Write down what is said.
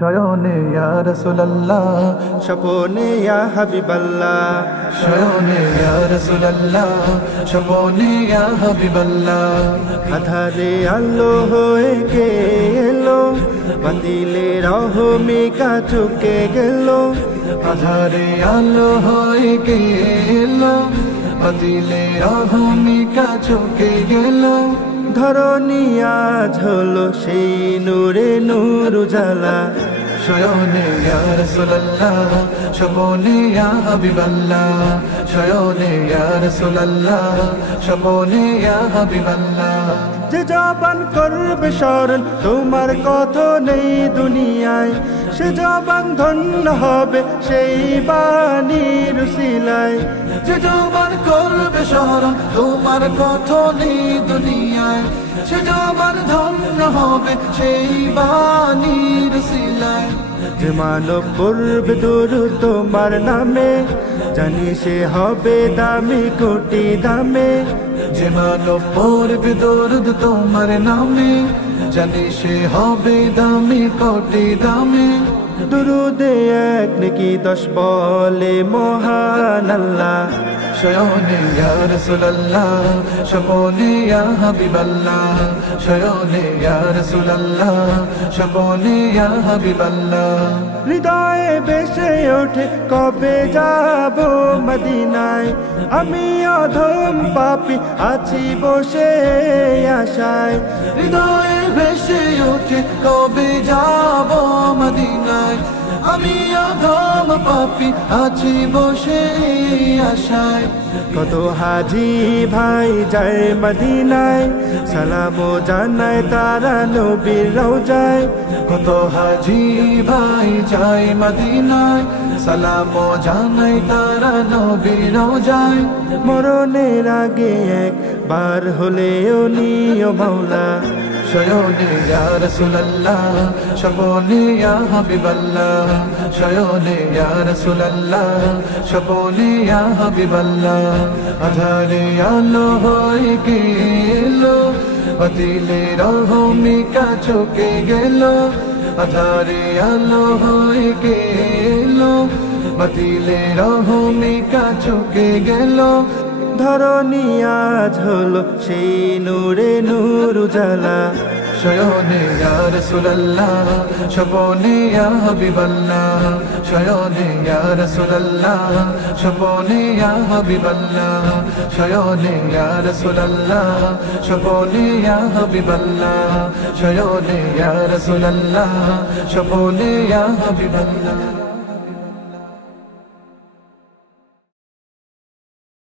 শয়নে ইয়া রাসূলুল্লাহ, স্বপনে ইয়া হাবিবাল্লাহ, শয়নে ইয়া রাসূলুল্লাহ, স্বপনে ইয়া হাবিবাল্লাহ। আধারে আলো হয়ে গেলো, বাতিলে রহমিকা চুকে গেল। আধারে আলো হয়ে গেল, বাতিলে রহমিকা চুকে গেল। ধরণী আজ হলো সেই নূরে নূর উজালা। শয়নে ইয়া রাসূলুল্লাহ, স্বপনে ইয়া হাবিবাল্লাহ, শয়নে ইয়া রাসূলুল্লাহ, স্বপনে ইয়া হাবিবাল্লাহ। যে জবান করবে স্মরণ তোমার কথা নেই দুনিয়ায়, সে জবান ধন্য হবে সেই বাণীর উসিলায়। যে জবান করবে স্মরণ তোমার কথা নেই দুনিয়ায়, সে জবান ধন্য হবে সেই বাণীর উসিলায়। যে মানব পড়বে দুরূদ তোমার নামে, জানি সে হবে দামি কোটি দামে। যে মানব পড়বে দরুদ তোমার নামে, জানি সে হবে দামি কোটি দামে। দুরুদে এক নেকি 10 বলে মহান আল্লাহ। শয়নে ইয়া রাসূলুল্লাহ, স্বপনে ইয়া হাবিবাল্লাহ, শয়নে ইয়া রাসূলুল্লাহ, স্বপনে ইয়া হাবিবাল্লাহ। হৃদয়ে বেশে ওঠে কবে যাব মদিনায়, আমি অধম পাপী আছি বসে আশায়। হৃদয়ে ভেসে ওঠে কবে যাব মদিনায়, আমি অধম পাপী আছি বসে আশায়। কত হাজি ভাই যায় মদিনায়, সালামও জানায় তারা নবীর রওজায়। কত হাজি ভাই যায় মদিনায়, সালামও জানায় তারা নবীর রওজায়। মরণের আগে একবার হলেও নিও মাওলা। শয়নে ইয়া রাসূলুল্লাহ, স্বপনে ইয়া হাবিবাল্লাহ, শয়নে ইয়া রাসূলুল্লাহ, স্বপনে ইয়া হাবিবাল্লাহ। আধারে আলো হয়ে গেল, বাতিলে রহমিকা চুকে গেল। আধারে আলো হয়ে গেল, বাতিলে রহমিকা চুকে গেল। ধরণী আজ হলো সেই নূরে নূর উজালা। শয়নে ইয়া রাসূলুল্লাহ, স্বপনে ইয়া হাবিবাল্লাহ, শয়নে ইয়া রাসূলুল্লাহ, স্বপনে ইয়া হাবিবাল্লাহ, শয়নে ইয়া রাসূলুল্লাহ, স্বপনে ইয়া হাবিবাল্লাহ, শয়নে ইয়া রাসূলুল্লাহ, স্বপনে ইয়া হাবিবাল্লাহ।